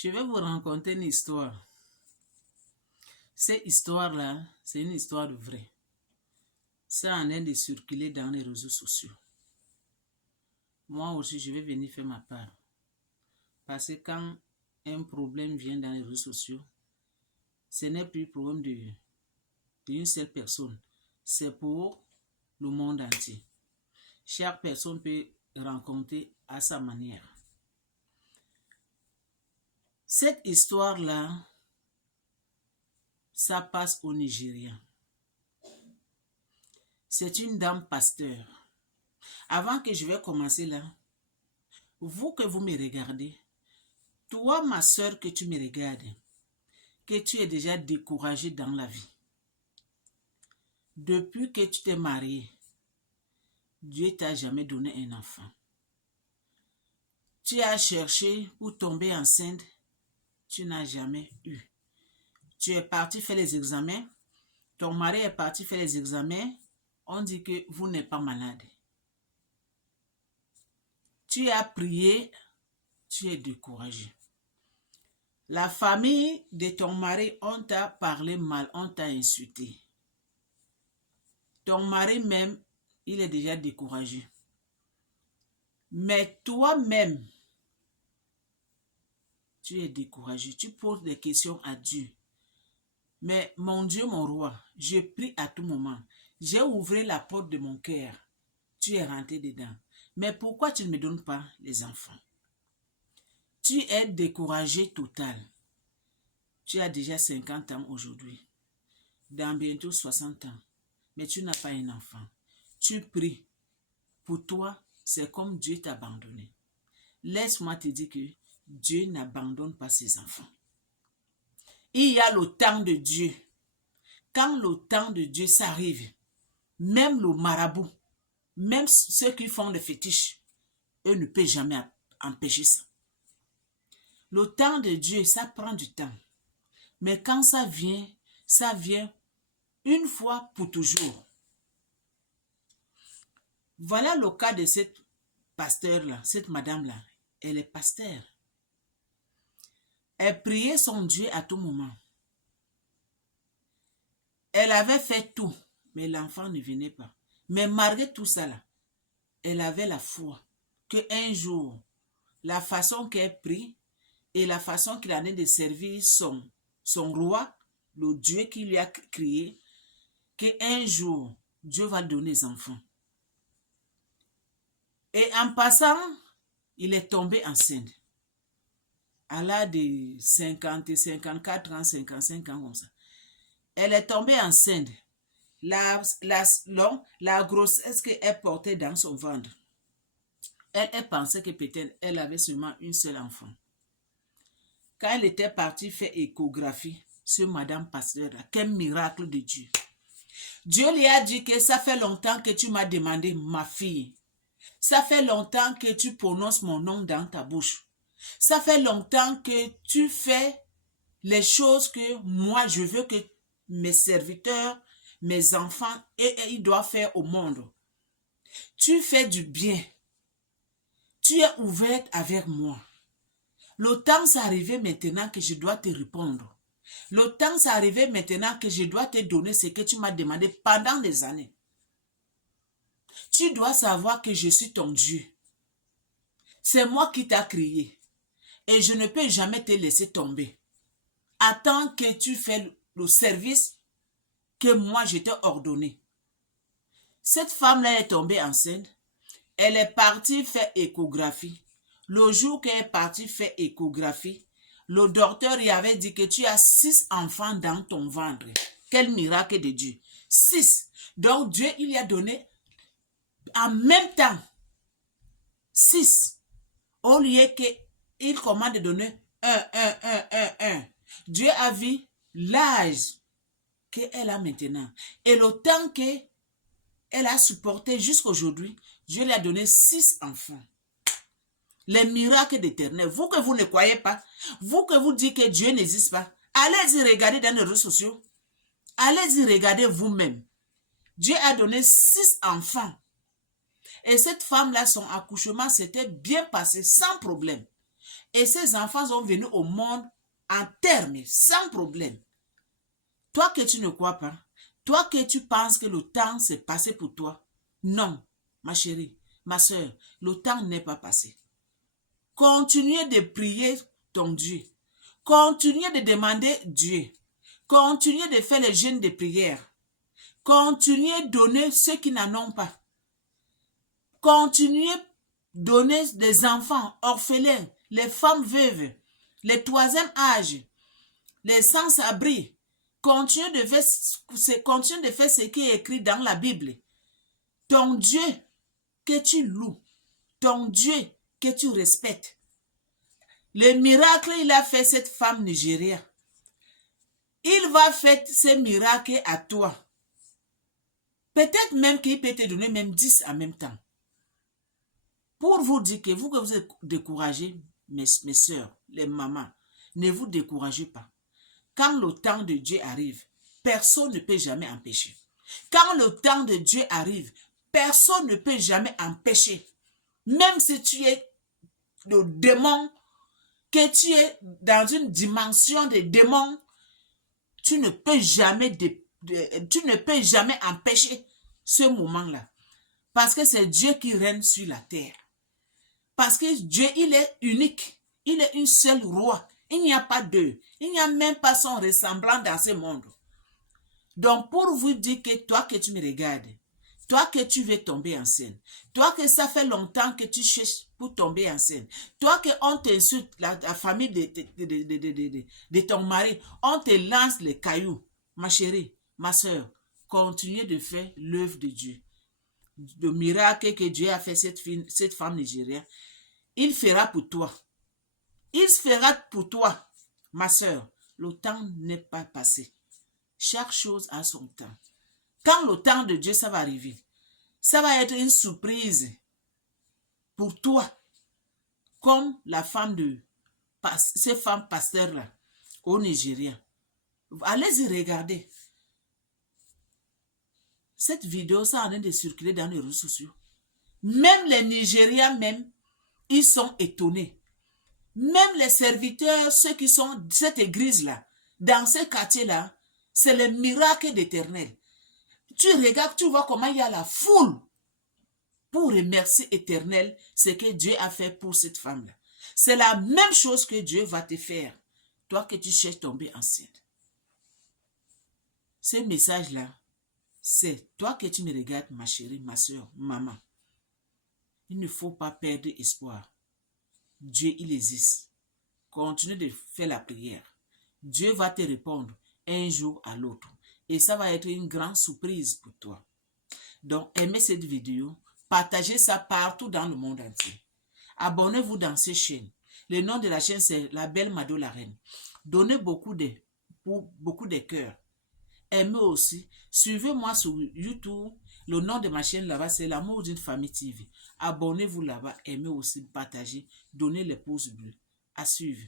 Je vais vous raconter une histoire. Cette histoire-là, c'est une histoire de vrai. C'est en train de circuler dans les réseaux sociaux. Moi aussi, je vais venir faire ma part. Parce que quand un problème vient dans les réseaux sociaux, ce n'est plus le problème d'une seule personne. C'est pour le monde entier. Chaque personne peut rencontrer à sa manière. Cette histoire-là, ça passe au Nigeria. C'est une dame pasteur. Avant que je vais commencer là, vous que vous me regardez, toi ma soeur que tu me regardes, que tu es déjà découragée dans la vie. Depuis que tu t'es mariée, Dieu t'a jamais donné un enfant. Tu as cherché pour tomber enceinte, tu n'as jamais eu. Tu es parti faire les examens, ton mari est parti faire les examens, on dit que vous n'êtes pas malade. Tu as prié, tu es découragé. La famille de ton mari, on t'a parlé mal, on t'a insulté. Ton mari même, il est déjà découragé. Mais toi-même, tu es découragé. Tu poses des questions à Dieu. Mais mon Dieu, mon roi, je prie à tout moment. J'ai ouvert la porte de mon cœur. Tu es rentré dedans. Mais pourquoi tu ne me donnes pas les enfants? Tu es découragé total. Tu as déjà 50 ans aujourd'hui. Dans bientôt 60 ans. Mais tu n'as pas un enfant. Tu pries. Pour toi, c'est comme Dieu t'a abandonné. Laisse-moi te dire que Dieu n'abandonne pas ses enfants. Il y a le temps de Dieu. Quand le temps de Dieu s'arrive, même le marabout, même ceux qui font des fétiches, eux ne peuvent jamais empêcher ça. Le temps de Dieu, ça prend du temps. Mais quand ça vient une fois pour toujours. Voilà le cas de cette pasteur-là, cette madame-là. Elle est pasteur. Elle priait son Dieu à tout moment. Elle avait fait tout, mais l'enfant ne venait pas. Mais malgré tout ça, là, elle avait la foi qu'un jour, la façon qu'elle prie et la façon qu'il en est de servir son roi, le Dieu qui lui a créé, qu'un jour, Dieu va donner des enfants. Et en passant, il est tombé enceinte. À l'âge de 50, 54 ans, 55 ans comme ça. Elle est tombée enceinte. La grossesse qu'elle portait dans son ventre, elle pensait que peut-être elle avait seulement une seule enfant. Quand elle était partie faire échographie sur Madame Pasteur, quel miracle de Dieu. Dieu lui a dit que ça fait longtemps que tu m'as demandé, ma fille. Ça fait longtemps que tu prononces mon nom dans ta bouche. Ça fait longtemps que tu fais les choses que moi je veux que mes serviteurs, mes enfants, ils doivent faire au monde. Tu fais du bien. Tu es ouverte avec moi. Le temps s'est arrivé maintenant que je dois te répondre. Le temps s'est arrivé maintenant que je dois te donner ce que tu m'as demandé pendant des années. Tu dois savoir que je suis ton Dieu. C'est moi qui t'ai créé. Et je ne peux jamais te laisser tomber. Attends que tu fais le service que moi je t'ai ordonné. Cette femme-là est tombée enceinte. Elle est partie faire échographie. Le jour qu'elle est partie faire échographie, le docteur lui avait dit que tu as 6 enfants dans ton ventre. Quel miracle de Dieu. 6. Donc Dieu, il lui a donné en même temps 6. Au lieu qu'il commande de donner 1. Dieu a vu l'âge qu'elle a maintenant. Et le temps qu'elle a supporté jusqu'à aujourd'hui, Dieu lui a donné 6 enfants. Les miracles d'Éternel. Vous que vous ne croyez pas, vous que vous dites que Dieu n'existe pas, allez-y regarder dans les réseaux sociaux. Allez-y regarder vous-même. Dieu a donné 6 enfants. Et cette femme-là, son accouchement s'était bien passé sans problème. Et ces enfants sont venus au monde en termes, sans problème. Toi que tu ne crois pas, toi que tu penses que le temps s'est passé pour toi, non, ma chérie, ma soeur, le temps n'est pas passé. Continuez de prier ton Dieu. Continuez de demander Dieu. Continuez de faire les jeûnes de prière. Continuez de donner ceux qui n'en ont pas. Continuez de donner des enfants orphelins, les femmes veuves, les troisième âge, les sans-abri. Continuez de faire ce qui est écrit dans la Bible. Ton Dieu que tu loues, ton Dieu que tu respectes. Le miracle, il a fait cette femme nigérienne. Il va faire ce miracle à toi. Peut-être même qu'il peut te donner même 10 en même temps. Pour vous dire que vous êtes découragés, mes soeurs, les mamans, ne vous découragez pas. Quand le temps de Dieu arrive, personne ne peut jamais empêcher. Quand le temps de Dieu arrive, personne ne peut jamais empêcher. Même si tu es le démon, que tu es dans une dimension de démon, tu ne peux jamais empêcher ce moment-là. Parce que c'est Dieu qui règne sur la terre. Parce que Dieu, il est unique. Il est un seul roi. Il n'y a pas deux. Il n'y a même pas son ressemblant dans ce monde. Donc, pour vous dire que toi que tu me regardes, toi que tu veux tomber enceinte, toi que ça fait longtemps que tu cherches pour tomber enceinte, toi que on t'insulte, la famille de ton mari, on te lance les cailloux, ma chérie, ma soeur, continuez de faire l'œuvre de Dieu. Le miracle que Dieu a fait cette femme nigérienne, il fera pour toi. Il fera pour toi, ma soeur. Le temps n'est pas passé. Chaque chose a son temps. Quand le temps de Dieu, ça va arriver, ça va être une surprise pour toi. Comme la femme ces femmes pasteurs-là, au Nigeria. Allez-y regarder. Cette vidéo, ça en est de circuler dans les réseaux sociaux. Même les Nigériens, ils sont étonnés. Même les serviteurs, ceux qui sont de cette église-là, dans ce quartier-là, c'est le miracle d'Éternel. Tu regardes, tu vois comment il y a la foule pour remercier Éternel ce que Dieu a fait pour cette femme-là. C'est la même chose que Dieu va te faire, toi que tu cherches tomber enceinte. Ce message-là, c'est toi que tu me regardes, ma chérie, ma soeur, maman. Il ne faut pas perdre espoir. Dieu, il existe. Continue de faire la prière. Dieu va te répondre un jour à l'autre. Et ça va être une grande surprise pour toi. Donc, aimez cette vidéo. Partagez ça partout dans le monde entier. Abonnez-vous dans ces chaînes. Le nom de la chaîne, c'est La Belle Mado la Reine. Donnez beaucoup de cœur. Aimez aussi. Suivez-moi sur YouTube. Le nom de ma chaîne là-bas, c'est L'amour d'une famille TV. Abonnez-vous là-bas. Aimez aussi, partagez. Donnez les pouces bleus. À suivre.